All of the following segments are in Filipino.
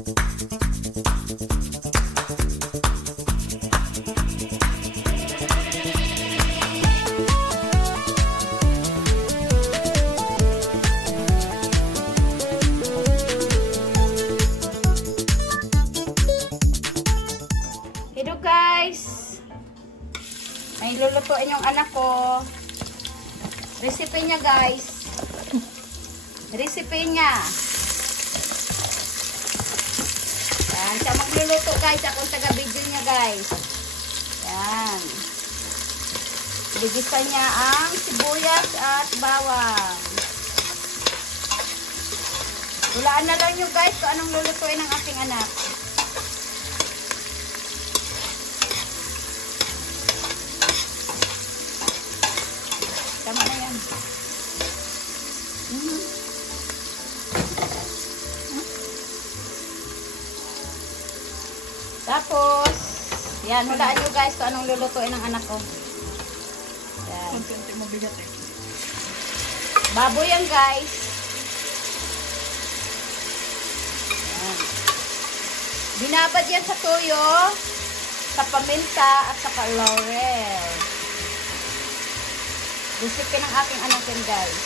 Hello guys, may lulutuin yung anak ko. Recipe niya guys. Recipe niya. Yan, siya magluluto guys. Akong taga-video niya guys. Yan. Ligisa niya ang sibuyas at bawang. Hulaan na lang nyo guys kung anong lulutuin ng aking anak. Tama na yan. Tapos, yan, hulaan nyo guys kung anong lulutuin ng anak ko. Yan. Konti mabigat eh. Baboy yan guys. Yan. Binabad yan sa tuyo, sa paminta, at sa laurel. Recipe ng aking anak yan guys.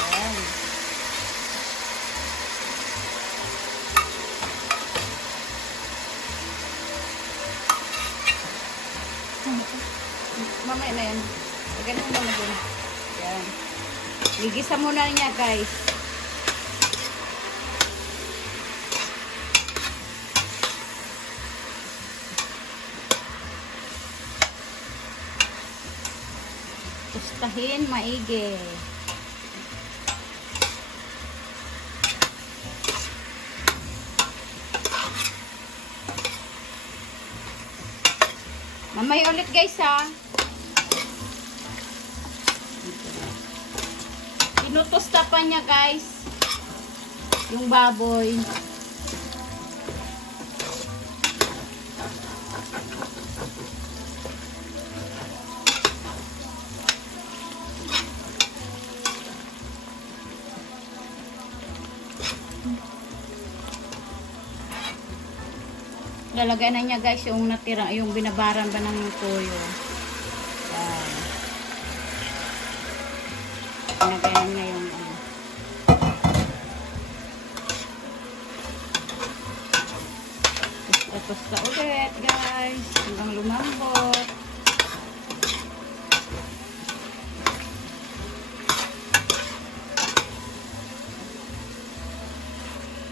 Ayan. Mamaya na yan. Ganun mo na din. Ayan. Ligisa muna niya guys. Pustahin maigi. Mamay ulit guys ha. Tinutosta pa niya guys yung baboy. Lalagay na niya guys yung natira, yung binabaran ba ng toyo. Yan. Lalagay niya yung ano. Tusta ulit guys. Hanggang lumambot.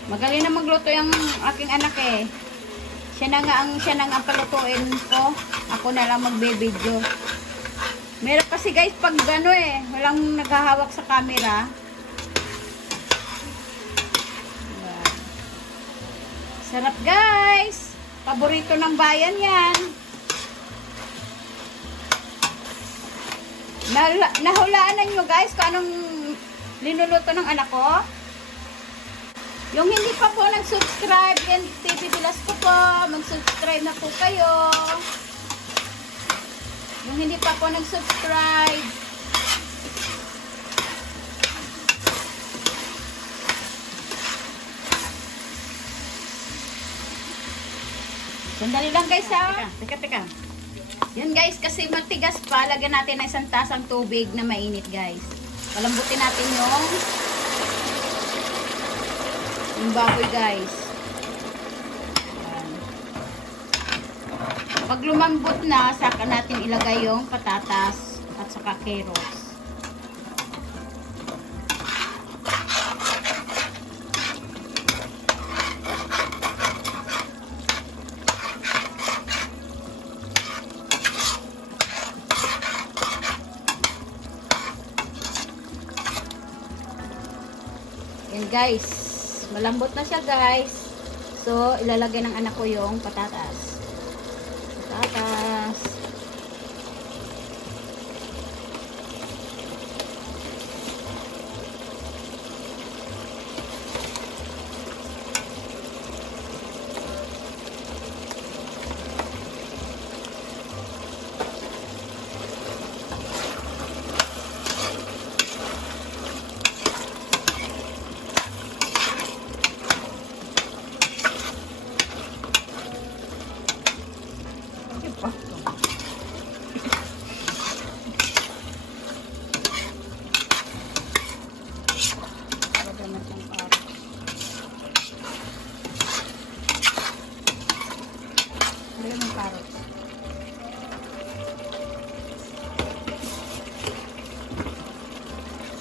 Magaling na magluto yung aking anak eh. Siya na nga ang palutuin ko. Ako na lang magbe-video. Meron kasi guys pag gano eh, walang naghahawak sa camera. Ayan. Sarap guys. Paborito ng bayan yan. Nahulaan nyo guys kung anong linuluto ng anak ko. Yung hindi pa po nag-subscribe, yan TV Bilas ko po, mag-subscribe na po kayo. Yung hindi pa po nag-subscribe, sandali lang guys ha. Teka. Yan guys, kasi matigas pa, lagyan natin ng isang tasang tubig na mainit guys. Palambutin natin yung baboy guys. Ayan. Pag lumambot na, saka natin ilagay yung patatas at saka carrots. Yan guys. Malambot na siya guys. So, ilalagay ng anak ko yung patatas.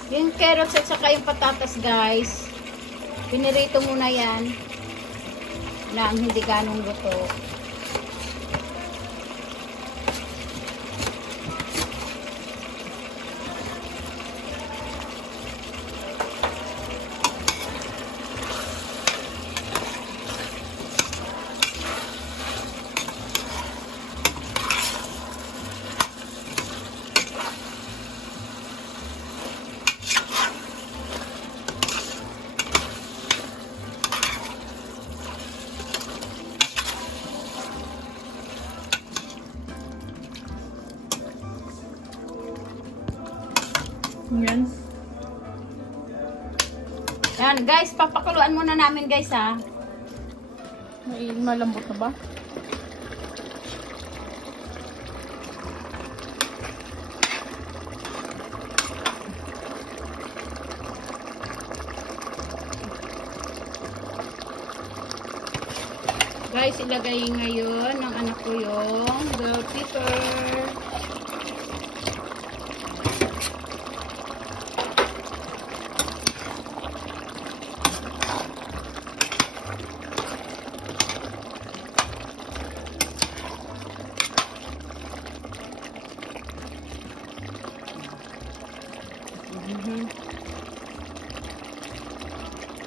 Yung carrots at saka yung patatas, guys. Pinirito muna yan. Na hindi ganong luto. Yan. Yan, guys, papakuluan muna namin, guys, ha. Malambot na ba? Guys, ilagay ngayon ng anak ko yung bell pepper.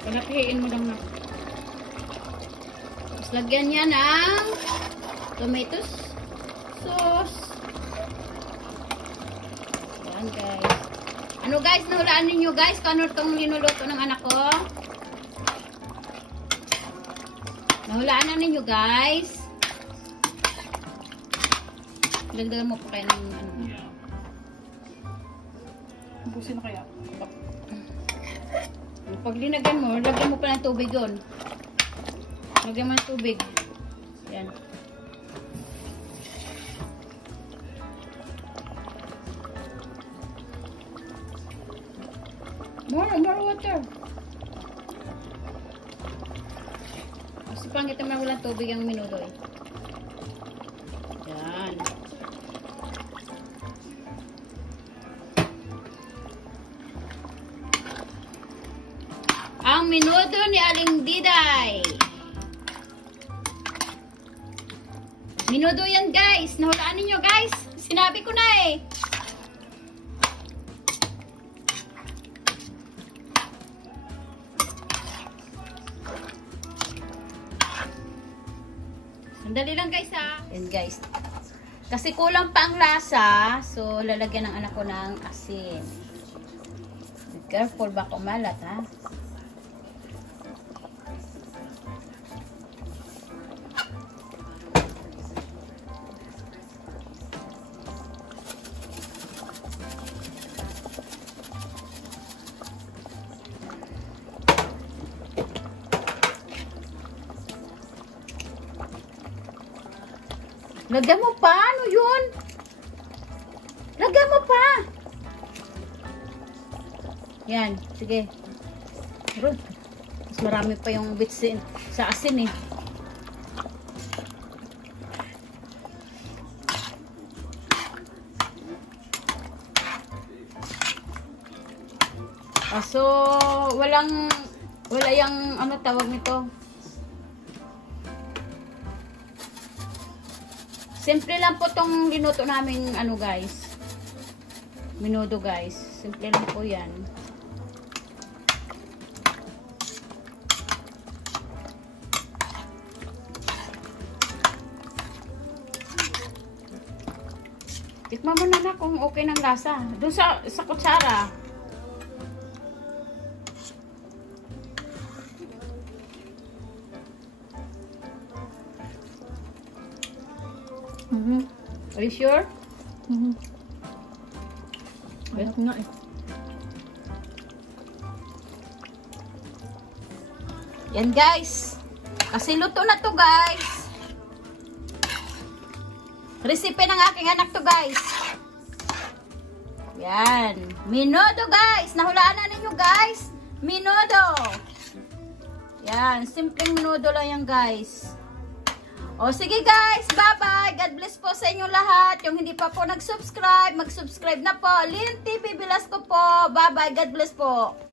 Palapihin mo lang na. Tapos lagyan niya ng tomato sauce. Yan, guys. Ano, guys? Nahulaan ninyo, guys, kung ano itong linuluto ng anak ko? Nahulaan na ninyo, guys. Dagdagan mo pa kayo ng ano. Busin na kaya? Pag linagyan mo, lagyan mo pa ng tubig doon. Lagyan mo ng tubig. Yan. More water. Kasi pangit naman walang tubig ang minuto eh. Yan. Ang minuto ni Aling Diday. Minuto yan, guys. Nahulaan ninyo, guys. Sinabi ko na eh. Sandali lang, guys, ha. Yan, guys. Kasi kulang pa ang lasa, so lalagyan ng anak ko ng asin. Be careful, baka umalat, ha. Lagyan mo pa? Ano yun? Lagyan mo pa. Yan. Sige. Pero, mas marami pa yung bitsin sa asin eh. So, wala yung ano tawag nito. Simple lang po tong linuto namin ano guys. Minudo guys. Simple lang po 'yan. Tikman mo na kung okay ng lasa. Doon sa kutsara. Are you sure? Ayat nga eh. Yan guys. Kasi luto na to guys. Recipe ng aking anak to guys. Yan. Minudo guys. Nahulaan na ninyo guys. Minudo. Yan. Simpleng minudo lang yan guys. O sige guys, bye-bye. God bless po sa inyong lahat. Yung hindi pa po nag-subscribe, mag-subscribe na po. Lynn TV Velasco po. Bye-bye. God bless po.